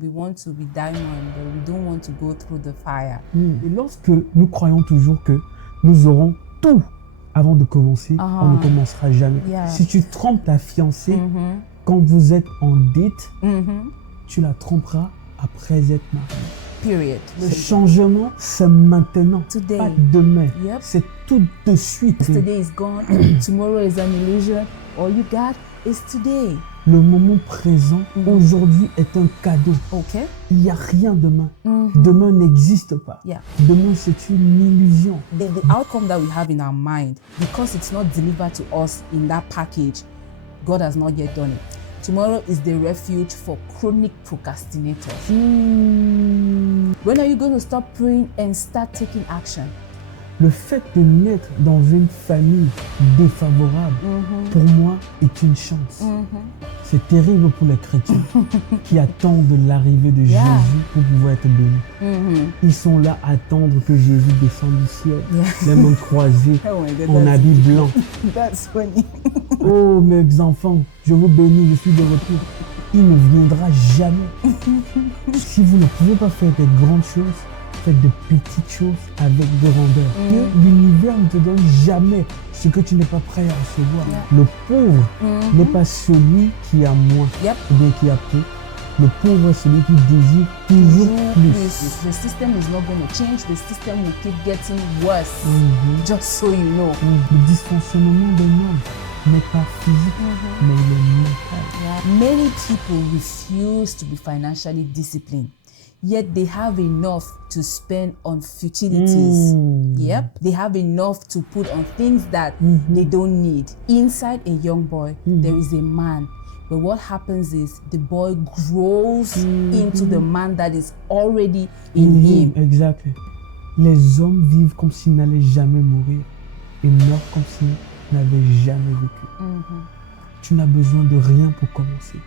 We want to be diamond, but we don't want to go through the fire. Et lorsque nous croyons toujours que nous aurons tout avant de commencer, on ne commencera jamais. Yeah. Si tu trompes ta fiancée quand vous êtes en date, tu la tromperas après être marié. Period. Le changement, c'est maintenant, Today. pas demain. Yep. C'est tout de suite. Yesterday is gone, tomorrow is an illusion. All you got is today. Le moment présent, aujourd'hui, est un cadeau. Okay? Il n'y a rien demain. Demain n'existe pas. Yeah. Demain, c'est une illusion. The outcome that we have in our mind, because it's not delivered to us in that package, God has not yet done it. Tomorrow is the refuge for chronic procrastinators. When are you going to stop praying and start taking action? Le fait de naître dans une famille défavorable, pour moi, est une chance. C'est terrible pour les chrétiens qui attendent l'arrivée de Jésus pour pouvoir être bénis. Ils sont là à attendre que Jésus descende du ciel, les mains croisées, en habit blanc. That's funny. Oh mes enfants, je vous bénis, je suis de retour. Il ne viendra jamais. Si vous ne pouvez pas faire des grandes choses, faites de petites choses avec grandeur. L'univers ne te donne jamais ce que tu n'es pas prêt à recevoir. Le pauvre n'est pas celui qui a moins, ou bien qui a peu. Le pauvre est celui qui désire toujours plus. The system is not going to change. The system will keep getting worse. Just so you know. Le dysfonctionnement de l'homme n'est pas physique, mais il est mental. Many people refuse to be financially disciplined. Yet they have enough to spend on futilities. Yep, they have enough to put on things that they don't need. Inside a young boy, there is a man. But what happens is the boy grows into the man that is already in him. Exactly. Les hommes vivent comme s'ils n'allaient jamais mourir et meurent comme s'ils n'avaient jamais vécu. Tu n'as besoin de rien pour commencer.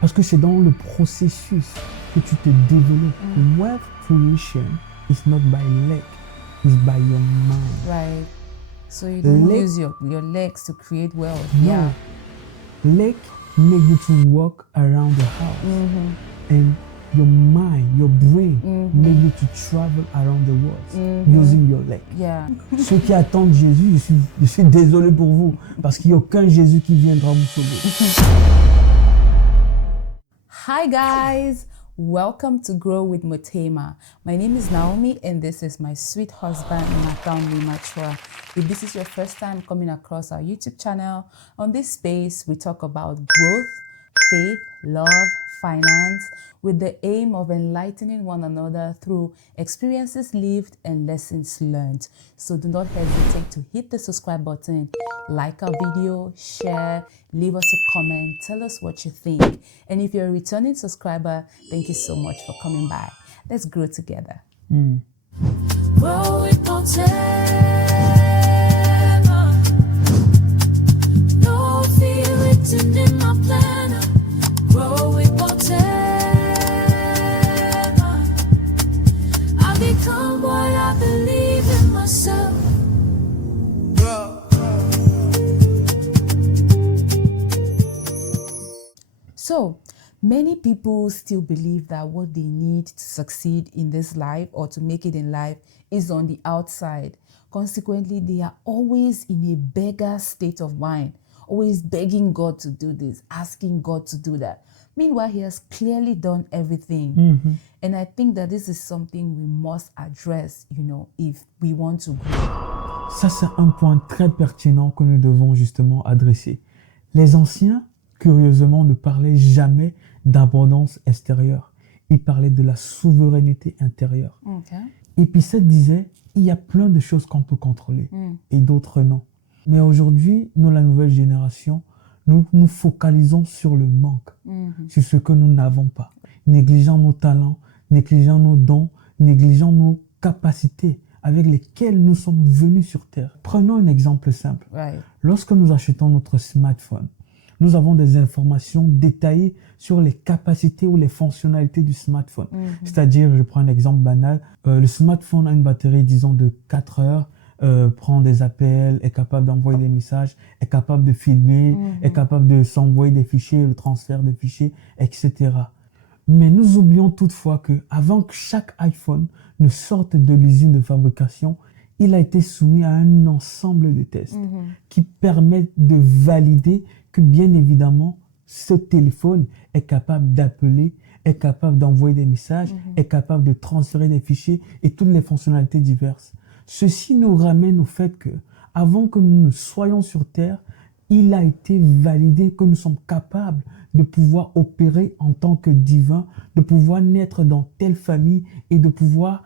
Parce que c'est dans le processus que tu te développes. Wealth creation is not by leg, it's by your mind. Right. So you don't use your legs to create wealth. No. Yeah. Leg make you to walk around the house. And your mind, your brain make you to travel around the world using your leg. Yeah. Ceux qui attendent Jésus, je suis désolé pour vous, parce qu'il n'y a aucun Jésus qui viendra vous sauver. Hi guys, welcome to Grow with Motema. My name is Naomi and this is my sweet husband, Motema. If this is your first time coming across our YouTube channel, on this space we talk about growth, faith, love, finance, with the aim of enlightening one another through experiences lived and lessons learned. So do not hesitate to hit the subscribe button, like our video, share, leave us a comment, tell us what you think. And if you're a returning subscriber, thank you so much for coming by. Let's grow together. Grow with Motema. No fear written in my planner. Grow with Motema. I become what I believe in myself. So, many people still believe that what they need to succeed in this life or to make it in life is on the outside. Consequently, they are always in a beggar state of mind, always begging God to do this, asking God to do that. Meanwhile, He has clearly done everything. And I think that this is something we must address, if we want to grow. Ça, c'est un point très pertinent que nous devons justement adresser. Les anciens, curieusement, ne parlaient jamais d'abondance extérieure. Ils parlaient de la souveraineté intérieure. Okay. Épicète disait, il y a plein de choses qu'on peut contrôler et d'autres non. Mais aujourd'hui, nous, la nouvelle génération, nous nous focalisons sur le manque, sur ce que nous n'avons pas, négligeant nos talents, négligeant nos dons, négligeant nos capacités avec lesquelles nous sommes venus sur Terre. Prenons un exemple simple. Right. Lorsque nous achetons notre smartphone, nous avons des informations détaillées sur les capacités ou les fonctionnalités du smartphone. C'est-à-dire, je prends un exemple banal, le smartphone a une batterie, disons, de 4 heures, prend des appels, est capable d'envoyer des messages, est capable de filmer, est capable de s'envoyer des fichiers, le transfert des fichiers, etc. Mais nous oublions toutefois que avant que chaque iPhone ne sorte de l'usine de fabrication, il a été soumis à un ensemble de tests qui permettent de valider que bien évidemment, ce téléphone est capable d'appeler, est capable d'envoyer des messages, est capable de transférer des fichiers et toutes les fonctionnalités diverses. Ceci nous ramène au fait que, avant que nous ne soyons sur Terre, il a été validé que nous sommes capables de pouvoir opérer en tant que divin, de pouvoir naître dans telle famille et de pouvoir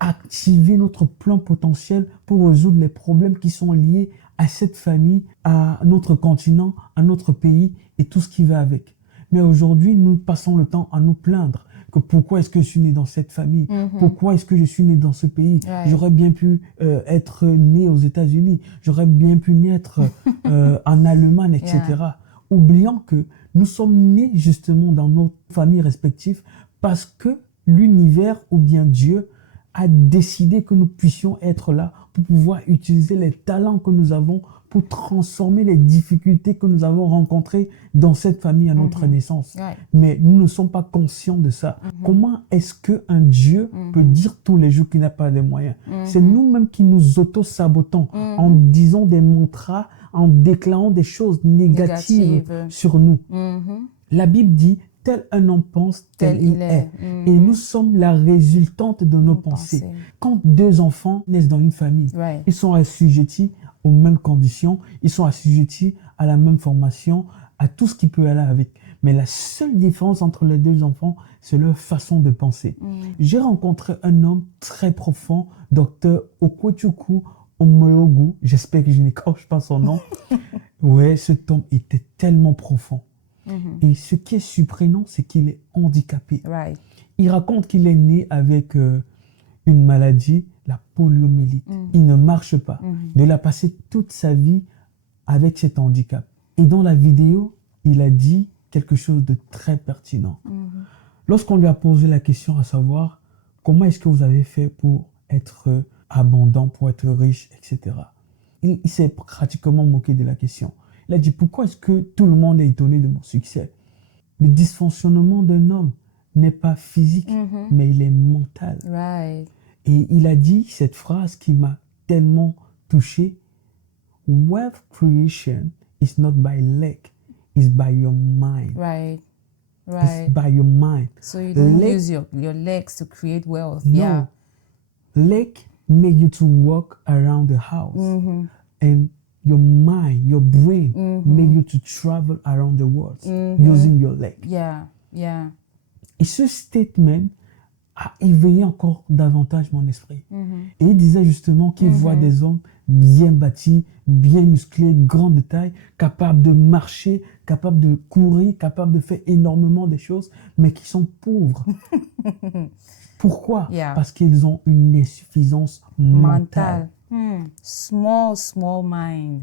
activer notre plein potentiel pour résoudre les problèmes qui sont liés à cette famille, à notre continent, à notre pays et tout ce qui va avec. Mais aujourd'hui, nous passons le temps à nous plaindre que pourquoi est-ce que je suis né dans cette famille, pourquoi est-ce que je suis né dans ce pays. J'aurais bien pu être né aux États-Unis, j'aurais bien pu naître en Allemagne, etc. Oubliant que nous sommes nés justement dans nos familles respectives parce que l'univers ou bien Dieu a décidé que nous puissions être là pour pouvoir utiliser les talents que nous avons pour transformer les difficultés que nous avons rencontrées dans cette famille à notre naissance. Mais nous ne sommes pas conscients de ça. Comment est-ce qu'un Dieu peut dire tous les jours qu'il n'a pas de moyens? C'est nous-mêmes qui nous auto-sabotons en disant des mantras, en déclarant des choses négatives sur nous. La Bible dit, tel un homme pense, tel il est. Et nous sommes la résultante de nos pensées. Quand deux enfants naissent dans une famille, ils sont assujettis aux mêmes conditions, ils sont assujettis à la même formation, à tout ce qui peut aller avec. Mais la seule différence entre les deux enfants, c'est leur façon de penser. J'ai rencontré un homme très profond, Dr Okwechuku Omologu, j'espère que je n'écorche pas son nom. Ouais, cet homme était tellement profond. Et ce qui est surprenant, c'est qu'il est handicapé. Il raconte qu'il est né avec une maladie, la poliomyélite. Il ne marche pas. Il a passé toute sa vie avec cet handicap. Et dans la vidéo, il a dit quelque chose de très pertinent. Lorsqu'on lui a posé la question à savoir comment est-ce que vous avez fait pour être abondant, pour être riche, etc. Il s'est pratiquement moqué de la question. Il a dit, pourquoi est-ce que tout le monde est étonné de mon succès? Le dysfonctionnement d'un homme n'est pas physique, mais il est mental. Et il a dit cette phrase qui m'a tellement touché. Wealth creation is not by leg, it's by your mind. It's by your mind. So you don't use your legs to create wealth. No. Leg make you to walk around the house. And your mind, your brain, make you to travel around the world using your leg. Et ce statement a éveillé encore davantage mon esprit. Et il disait justement qu'il voit des hommes bien bâtis, bien musclés, grands de taille, capables de marcher, capables de courir, capables de faire énormément de choses, mais qui sont pauvres. Pourquoi? Parce qu'ils ont une insuffisance mentale. Small mind.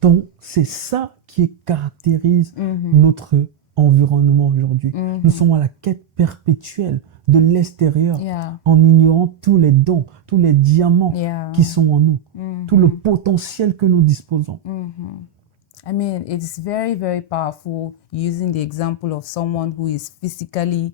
Donc, c'est ça qui caractérise notre environnement aujourd'hui. Nous sommes à la quête perpétuelle de l'extérieur en ignorant tous les dons, tous les diamants qui sont en nous, tout le potentiel que nous disposons. I mean, it's very, very powerful using the example of someone who is physically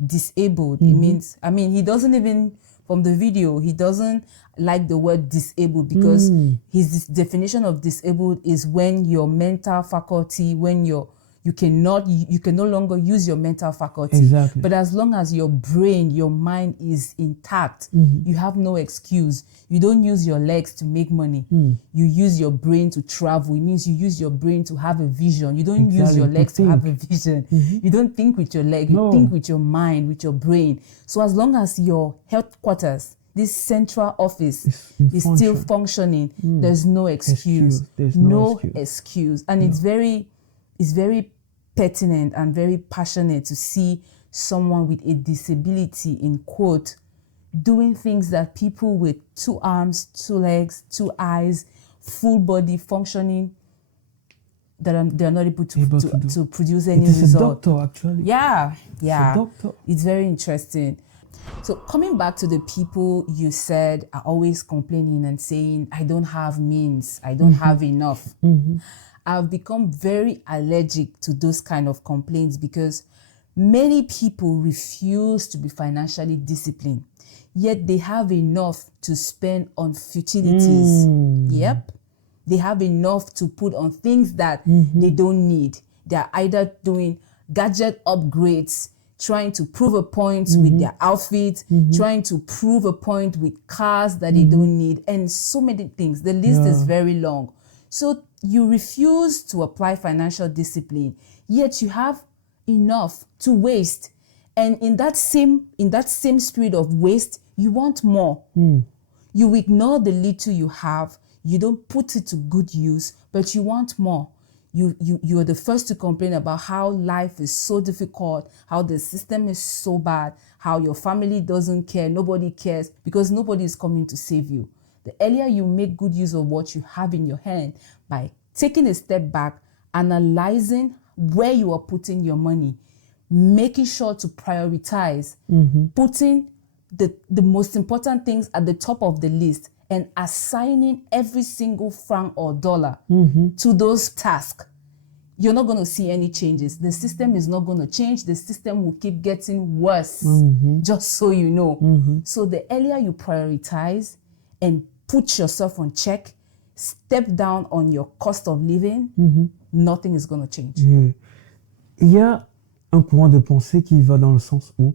disabled. It means, I mean, he doesn't even, from the video, he doesn't like the word disabled because his definition of disabled is when your mental faculty, when you can no longer use your mental faculty. Exactly. But as long as your brain, your mind is intact, you have no excuse. You don't use your legs to make money. You use your brain to travel. It means you use your brain to have a vision. You don't use your legs to have a vision. You don't think with your leg. You think with your mind, with your brain. So as long as your headquarters, this central office is still functioning, there's no excuse. There's no excuse. And it's very pertinent and very passionate to see someone with a disability, in quote, doing things that people with 2 arms, 2 legs, 2 eyes, full body functioning, that they're not able to produce any result. It's a doctor, actually. Yeah. It's a doctor. It's very interesting. So coming back to the people you said are always complaining and saying, I don't have means, I don't have enough. I've become very allergic to those kind of complaints because Many people refuse to be financially disciplined, yet they have enough to spend on futilities. Yep. They have enough to put on things that they don't need. They're either doing gadget upgrades, trying to prove a point with their outfit, trying to prove a point with cars that they don't need, and so many things. The list is very long. So you refuse to apply financial discipline, yet you have enough to waste. And in that same spirit of waste, you want more. You ignore the little you have. You don't put it to good use, but you want more. You are the first to complain about how life is so difficult, how the system is so bad, how your family doesn't care, nobody cares, because nobody is coming to save you. The earlier you make good use of what you have in your hand by taking a step back, analyzing where you are putting your money, making sure to prioritize, putting the most important things at the top of the list, and assigning every single franc or dollar to those tasks, you're not going to see any changes. The system is not going to change. The system will keep getting worse, just so you know. So the earlier you prioritize and put yourself on check, step down on your cost of living, nothing is going to change. Il y a un courant de pensée qui va dans le sens où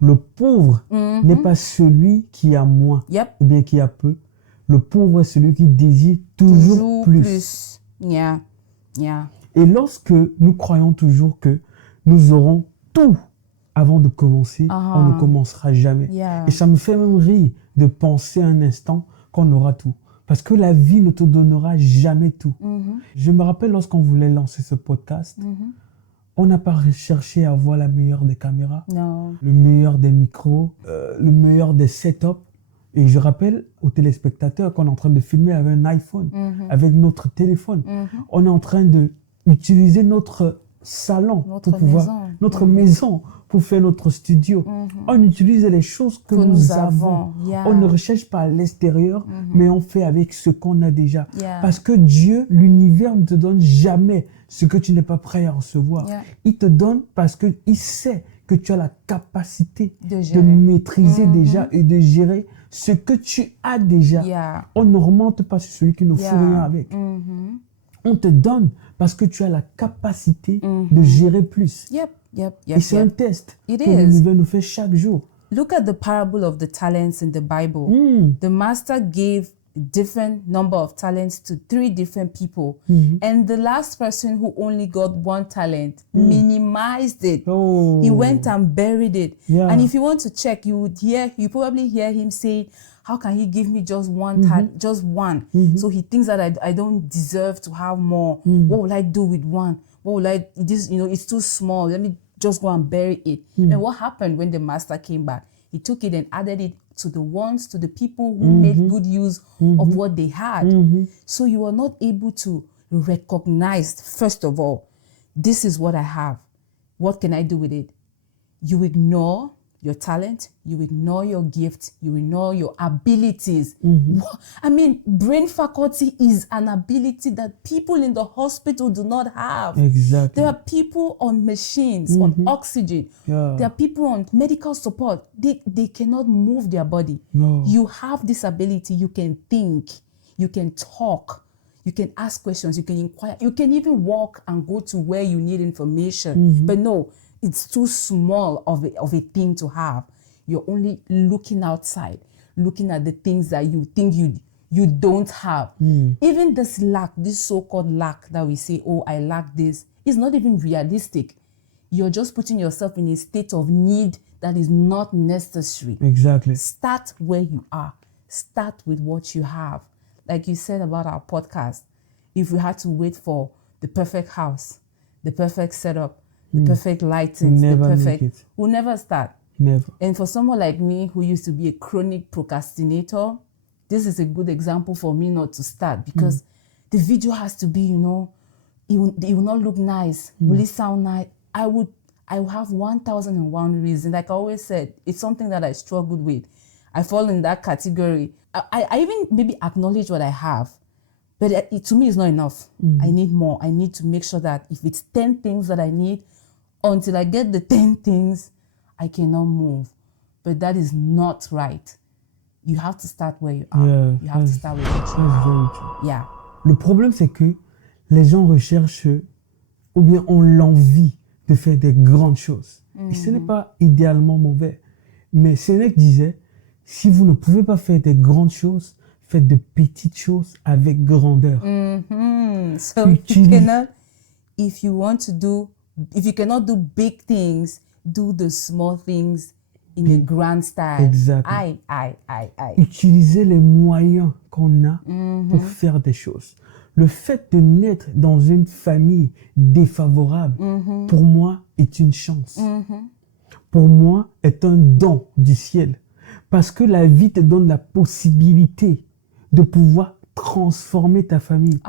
le pauvre n'est pas celui qui a moins ou bien qui a peu. Le pauvre est celui qui désire toujours plus. Yeah. Et lorsque nous croyons toujours que nous aurons tout avant de commencer, on ne commencera jamais. Et ça me fait même rire de penser un instant qu'on aura tout. Parce que la vie ne te donnera jamais tout. Je me rappelle lorsqu'on voulait lancer ce podcast, on n'a pas cherché à avoir la meilleure des caméras, le meilleur des micros, le meilleur des setups. Et je rappelle aux téléspectateurs qu'on est en train de filmer avec un iPhone, avec notre téléphone. On est en train d'utiliser notre salon, notre maison pour faire notre studio. On utilise les choses que nous avons. On ne recherche pas à l'extérieur, mais on fait avec ce qu'on a déjà. Parce que Dieu, l'univers ne te donne jamais ce que tu n'es pas prêt à recevoir. Il te donne parce qu'il sait que tu as la capacité de maîtriser déjà et de gérer ce que tu as déjà. On ne remonte pas sur celui qui ne fout rien avec. On te donne parce que tu as la capacité de gérer plus. Et c'est un test que l'univers nous fait chaque jour. Look at the parable of the talents in the Bible. The master gave a different number of talents to 3 different people. And the last person who only got 1 talent minimized it. He went and buried it. And if you want to check, you probably hear him say, how can he give me just 1 talent, just 1? So he thinks that I don't deserve to have more. What will I do with 1? What will I, it's too small. Let me just go and bury it. And what happened when the master came back? He took it and added it to the people who made good use of what they had. So you are not able to recognize, first of all, this is what I have. What can I do with it? You ignore your talent, you ignore your gift, you ignore your abilities. I mean, brain faculty is an ability that people in the hospital do not have. Exactly. There are people on machines, on oxygen. There are people on medical support. They cannot move their body. You have this ability. You can think, you can talk, you can ask questions, you can inquire, you can even walk and go to where you need information. But no, it's too small of a thing to have. You're only looking outside, looking at the things that you think you don't have. Even this lack, this so-called lack that we say, oh, I lack this, is not even realistic. You're just putting yourself in a state of need that is not necessary. Exactly. Start where you are. Start with what you have. Like you said about our podcast, if we had to wait for the perfect house, the perfect setup, the perfect lighting, we'll never start. Never. And for someone like me who used to be a chronic procrastinator, this is a good example for me not to start, because the video has to be, it will not look nice. Will it sound nice? I will have 1,001 reasons. Like I always said, it's something that I struggled with. I fall in that category. I even maybe acknowledge what I have, but to me it's not enough. I need more. I need to make sure that if it's 10 things that I need, until I get the 10 things, I cannot move. But that is not right. You have to start where you are. Yeah, You have to start with what you that's are. very true. Yeah. Le problème, c'est que les gens recherchent ou bien ont l'envie de faire des grandes choses. Et ce n'est pas idéalement mauvais. Mais Sénèque disait, si vous ne pouvez pas faire des grandes choses, faites de petites choses avec grandeur. So if you cannot do big things, do the small things in a grand style. Exactly. Aïe. Utilisez les moyens qu'on a pour faire des choses. Le fait de naître dans une famille défavorable, pour moi, est une chance. Pour moi, est un don du ciel. Parce que la vie te donne la possibilité de pouvoir transformer ta famille.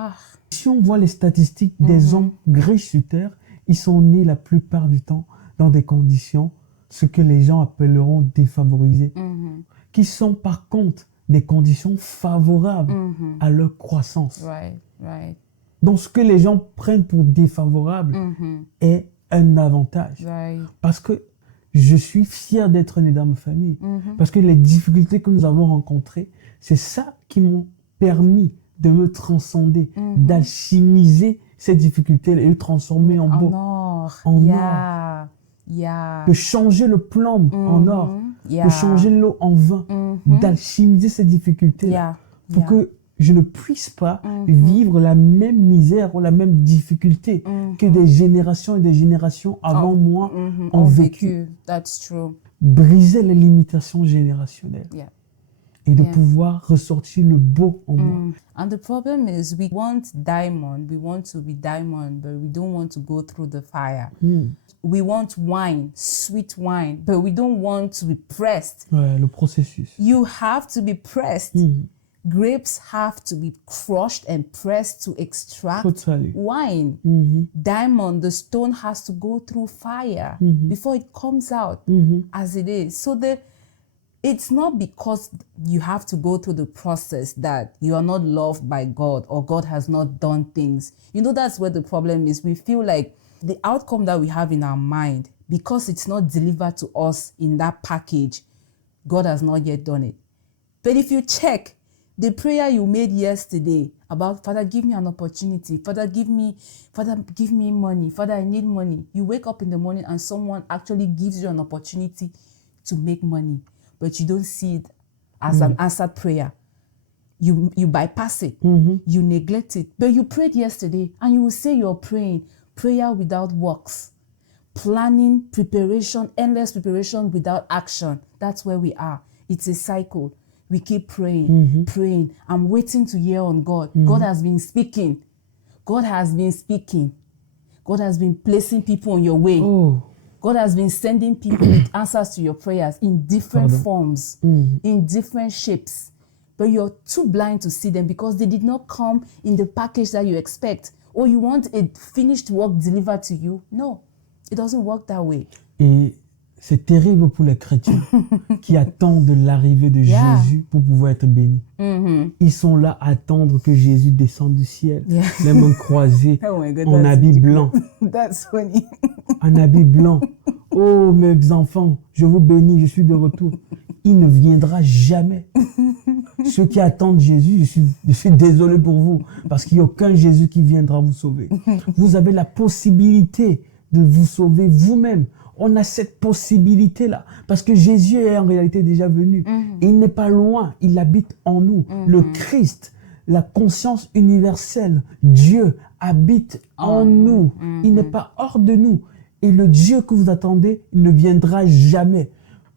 Si on voit les statistiques des hommes riches sur Terre, ils sont nés la plupart du temps dans des conditions, ce que les gens appelleront défavorisées, qui sont par contre des conditions favorables à leur croissance. Right. Donc ce que les gens prennent pour défavorable est un avantage. Right. Parce que je suis fier d'être né dans ma famille. Parce que les difficultés que nous avons rencontrées, c'est ça qui m'ont permis de me transcender, d'alchimiser ces difficultés et de transformer en beau. En or. De changer le plomb en or. De changer l'eau en vin. D'alchimiser ces difficultés-là. Pour que je ne puisse pas vivre la même misère ou la même difficulté que des générations et des générations avant moi ont vécu. That's true. Briser les limitations générationnelles. Et de pouvoir ressortir le beau en moi. And the problem is we want diamond, we want to be diamond, but we don't want to go through the fire. We want wine, sweet wine, but we don't want to be pressed. Ouais, le processus. You have to be pressed. Grapes have to be crushed and pressed to extract wine. Diamond, the stone has to go through fire before it comes out as it is. So it's not because you have to go through the process that you are not loved by God or God has not done things. You know, that's where the problem is. We feel like the outcome that we have in our mind, because it's not delivered to us in that package, God has not yet done it. But if you check the prayer you made yesterday about, Father, give me an opportunity. Father, give me money. Father, I need money. You wake up in the morning and someone actually gives you an opportunity to make money, but you don't see it as an answered prayer. You bypass it. You neglect it. But you prayed yesterday and you will say you're praying. Prayer without works. Planning, preparation, endless preparation without action. That's where we are. It's a cycle. We keep praying, praying. I'm waiting to hear on God. God has been speaking. God has been speaking. God has been placing people on your way. God has been sending people with answers to your prayers in different forms, in different shapes. But you're too blind to see them because they did not come in the package that you expect. Or you want a finished work delivered to you. No, it doesn't work that way. Et c'est terrible pour les chrétiens qui attendent l'arrivée de Jésus pour pouvoir être bénis. Ils sont là à attendre que Jésus descende du ciel, les mains croisées, en habit blanc. That's funny. En habit blanc. Oh, mes enfants, je vous bénis, je suis de retour. Il ne viendra jamais. Ceux qui attendent Jésus, je suis désolé pour vous, parce qu'il n'y a aucun Jésus qui viendra vous sauver. Vous avez la possibilité de vous sauver vous-même. On a cette possibilité-là, parce que Jésus est en réalité déjà venu. Et il n'est pas loin, il habite en nous. Le Christ, la conscience universelle, Dieu habite en nous. Il n'est pas hors de nous. Et le Dieu que vous attendez, il ne viendra jamais.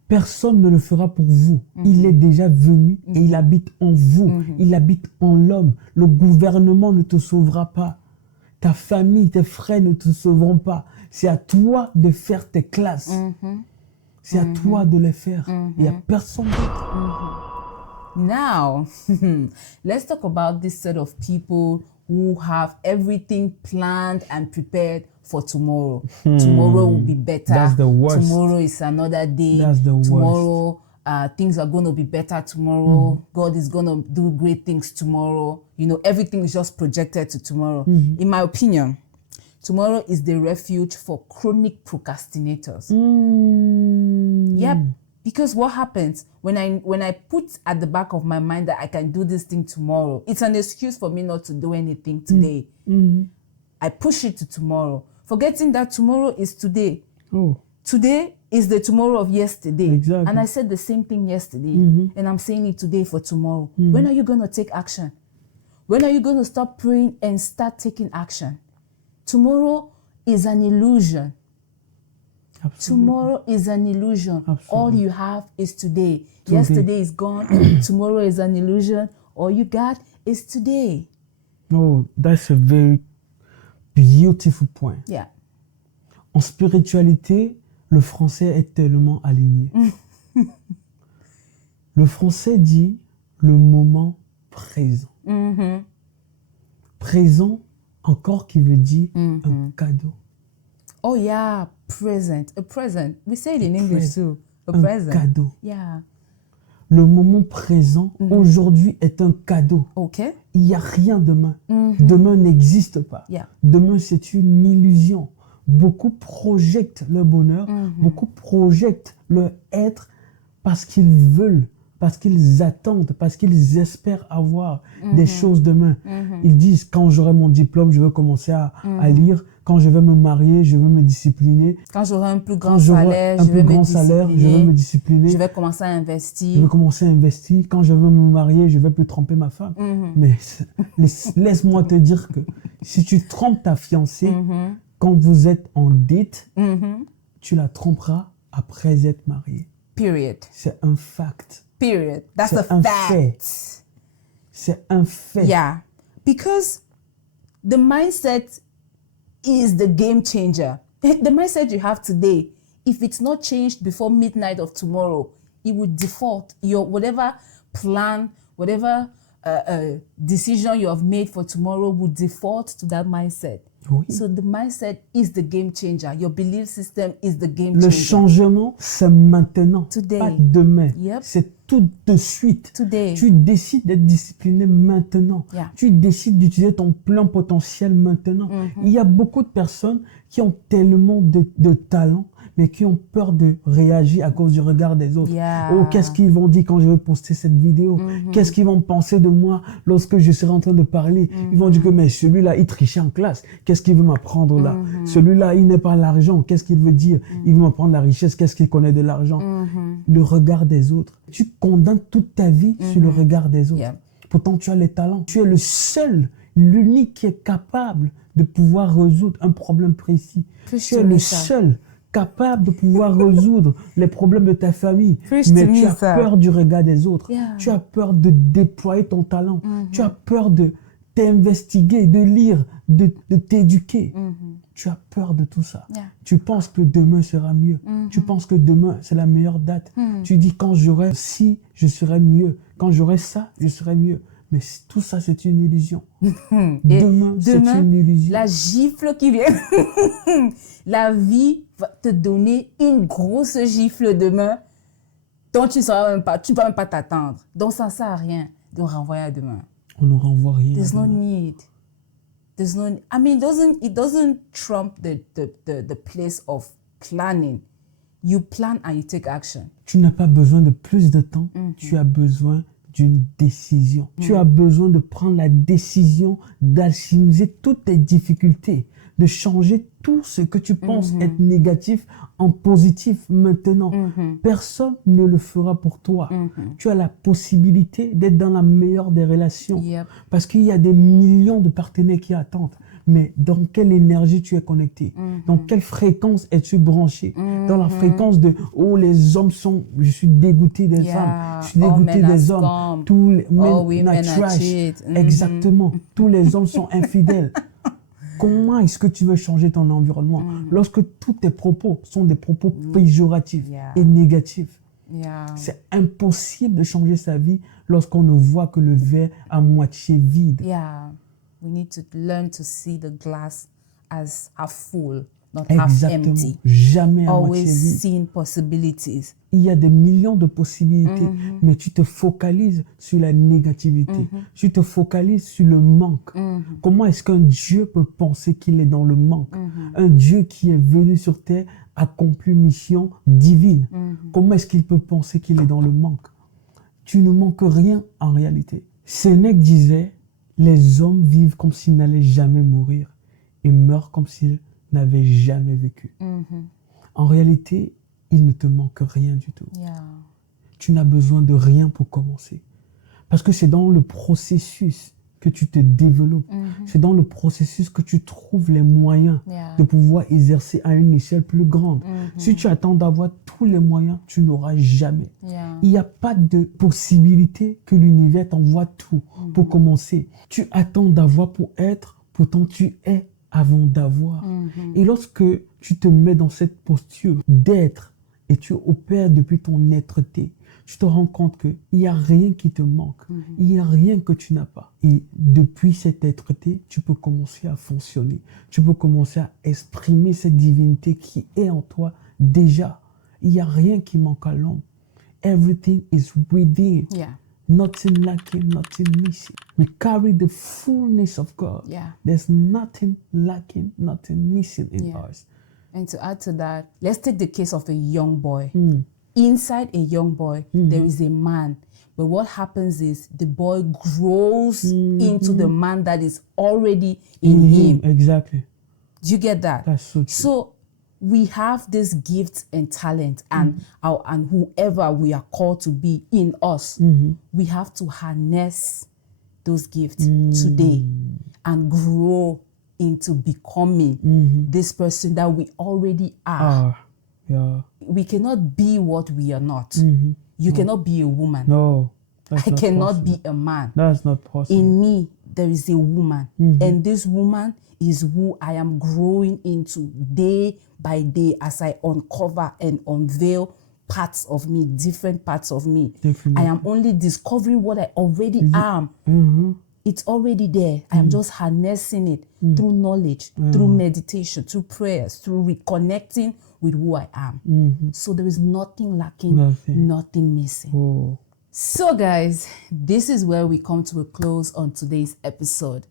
Personne ne le fera pour vous. Il est déjà venu et il habite en vous. Il habite en l'homme. Le gouvernement ne te sauvera pas. Ta famille, tes frères ne te sauveront pas. C'est à toi de faire tes classes. C'est à toi de les faire. Il n'y a personne d'autre. Now, let's talk about this set of people who have everything planned and prepared for tomorrow. Tomorrow will be better. That's the worst. Tomorrow is another day. That's the worst. Tomorrow, things are going to be better tomorrow. God is going to do great things tomorrow. You know, everything is just projected to tomorrow. In my opinion, Tomorrow is the refuge for chronic procrastinators. Yep. Because what happens when I put at the back of my mind that I can do this thing tomorrow, it's an excuse for me not to do anything today. I push it to tomorrow, forgetting that tomorrow is today. Today is the tomorrow of yesterday. Exactly. And I said the same thing yesterday, and I'm saying it today for tomorrow. When are you going to take action? When are you going to stop praying and start taking action? Tomorrow is an illusion. Absolutely. Tomorrow is an illusion. Absolutely. All you have is today. Yesterday is gone. Tomorrow is an illusion. All you got is today. Oh, that's a very beautiful point. Yeah. En spiritualité, le français est tellement aligné. Le français dit le moment présent. Présent, encore qui veut dire un cadeau. Oh yeah, present. A present. We say it in English too. A Un present. cadeau. Yeah. Le moment présent, aujourd'hui, est un cadeau. Okay. Il n'y a rien demain. Demain n'existe pas. Yeah. Demain, c'est une illusion. Beaucoup projettent leur bonheur, beaucoup projettent leur être parce qu'ils veulent, parce qu'ils attendent, parce qu'ils espèrent avoir des choses demain. Ils disent, quand j'aurai mon diplôme, je vais commencer à lire. Quand je vais me marier, je vais me discipliner. Quand j'aurai un plus grand Quand j'aurai salaire, un je vais plus me grand salaire, je vais me discipliner. Je vais commencer à Je investir. vais commencer à investir. Quand je veux me marier, je vais plus tromper ma femme. Mais laisse-moi te dire que si tu trompes ta fiancée, quand vous êtes en date, tu la tromperas après être marié. Period. C'est un fact. Period. That's C'est a un fact. fait. C'est un fait. Yeah. Because the mindset is the game changer. The mindset you have today, if it's not changed before midnight of tomorrow, it would default. Your whatever plan, whatever decision you have made for tomorrow would default to that mindset. Oui. So the mindset is the game changer. Your belief system is the game Le changer. changement, c'est maintenant, Today. pas demain. Yep. C'est tout de suite. Today. Tu décides d'être discipliné maintenant. Yeah. Tu décides d'utiliser ton plein potentiel maintenant. Il y a beaucoup de personnes qui ont tellement de talent, mais qui ont peur de réagir à cause du regard des autres. Yeah. Oh, qu'est-ce qu'ils vont dire quand je vais poster cette vidéo? Qu'est-ce qu'ils vont penser de moi lorsque je serai en train de parler? Ils vont dire que mais celui-là, il trichait en classe. Qu'est-ce qu'il veut m'apprendre là? Celui-là, il n'est pas l'argent. Qu'est-ce qu'il veut dire? Il veut m'apprendre la richesse. Qu'est-ce qu'il connaît de l'argent? Le regard des autres. Tu condamnes toute ta vie sur le regard des autres. Yeah. Pourtant, tu as les talents. Tu es le seul, l'unique qui est capable de pouvoir résoudre un problème précis. Preach Tu to es me, le sir. seul capable de pouvoir résoudre les problèmes de ta famille. Preach Mais to tu me, as sir. peur du regard des autres. Yeah. Tu as peur de déployer ton talent. Tu as peur de t'investiguer, de lire, de t'éduquer. Tu as peur de tout ça. Yeah. Tu penses que demain sera mieux. Tu penses que demain, c'est la meilleure date. Tu dis, quand j'aurai ci, je serai mieux. Quand j'aurai ça, je serai mieux. Mais tout ça, c'est une illusion. Demain, c'est une illusion. La gifle qui vient, la vie va te donner une grosse gifle demain dont tu ne vas même pas t'attendre. Donc ça ne sert à rien de renvoyer à demain. On ne renvoie rien. There's no demain. need. There's no. I mean, it doesn't trump the place of planning. You plan and you take action. Tu n'as pas besoin de plus de temps, tu as besoin d'une décision. Tu as besoin de prendre la décision d'alchimiser toutes tes difficultés, de changer tout ce que tu penses être négatif en positif maintenant. Personne ne le fera pour toi. Tu as la possibilité d'être dans la meilleure des relations. Yep. Parce qu'il y a des millions de partenaires qui attendent. Mais dans quelle énergie tu es connecté? Dans quelle fréquence es-tu branché? Dans la fréquence de « Oh, les hommes sont... Je suis dégoûté des femmes. Je suis All dégoûté men des are hommes. scum. Tous les men All women are are trash. cheat. Exactement. Tous les hommes sont infidèles. Comment est-ce que tu veux changer ton environnement lorsque tous tes propos sont des propos péjoratifs Yeah. et négatifs? Yeah. C'est impossible de changer sa vie lorsqu'on ne voit que le verre à moitié vide. Yeah. We need to learn to see the glass as half full not half Exactement. empty. Jamais à moitié Always vide. seeing possibilities. Il y a des millions de possibilités, mais tu te focalises sur la négativité. Tu te focalises sur le manque. Comment est-ce qu'un Dieu peut penser qu'il est dans le manque? Un Dieu qui est venu sur terre accomplir une mission divine. Comment est-ce qu'il peut penser qu'il est dans le manque? Tu ne manques rien en réalité. Sénèque disait, les hommes vivent comme s'ils n'allaient jamais mourir et meurent comme s'ils n'avaient jamais vécu. En réalité, il ne te manque rien du tout. Yeah. Tu n'as besoin de rien pour commencer. Parce que c'est dans le processus que tu te développes. C'est dans le processus que tu trouves les moyens Yeah. de pouvoir exercer à une échelle plus grande. Si tu attends d'avoir tous les moyens, tu n'auras jamais. Yeah. Il n'y a pas de possibilité que l'univers t'envoie tout pour commencer. Tu attends d'avoir pour être, pourtant tu es avant d'avoir. Et lorsque tu te mets dans cette posture d'être et tu opères depuis ton être-té, tu te rends compte qu'il n'y a rien qui te manque. Il n'y a rien que tu n'as pas. Et depuis cet être-té, tu peux commencer à fonctionner. Tu peux commencer à exprimer cette divinité qui est en toi déjà. Il n'y a rien qui manque à l'homme. Everything is within. Yeah. Nothing lacking, nothing missing. We carry the fullness of God. Yeah. There's nothing lacking, nothing missing in Yeah. us. And to add to that, let's take the case of a young boy. Inside a young boy, there is a man. But what happens is the boy grows into the man that is already in him. Exactly. Do you get that? That's so true. So we have this gift and talent, and and whoever we are called to be in us, we have to harness those gifts today and grow into becoming this person that we already are. Yeah. We cannot be what we are not. You cannot be a woman. No. That's I not cannot possible. be a man. That's not possible. In me, there is a woman. And this woman is who I am growing into day by day as I uncover and unveil parts of me, different parts of me. Definitely. I am only discovering what I already am. It's already there. I am just harnessing it through knowledge, through meditation, through prayers, through reconnecting with who I am. So there is nothing lacking, nothing missing. Oh. So guys, this is where we come to a close on today's episode.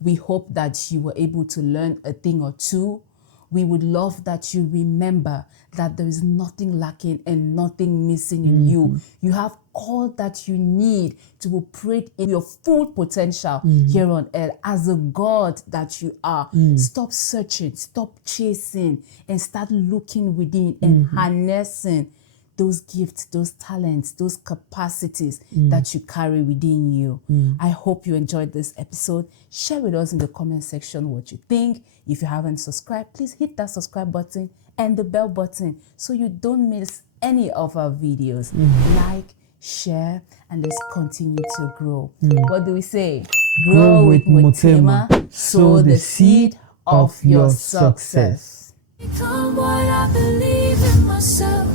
We hope that you were able to learn a thing or two. We would love that you remember that there is nothing lacking and nothing missing in you. You have all that you need to operate in your full potential here on earth as a God that you are. Stop searching, stop chasing, and start looking within and harnessing those gifts, those talents, those capacities that you carry within you. I hope you enjoyed this episode. Share with us in the comment section what you think. If you haven't subscribed, please hit that subscribe button and the bell button so you don't miss any of our videos. Like, share, and let's continue to grow. What do we say? Grow with Motema, sow the seed of your success. Become what I believe in myself.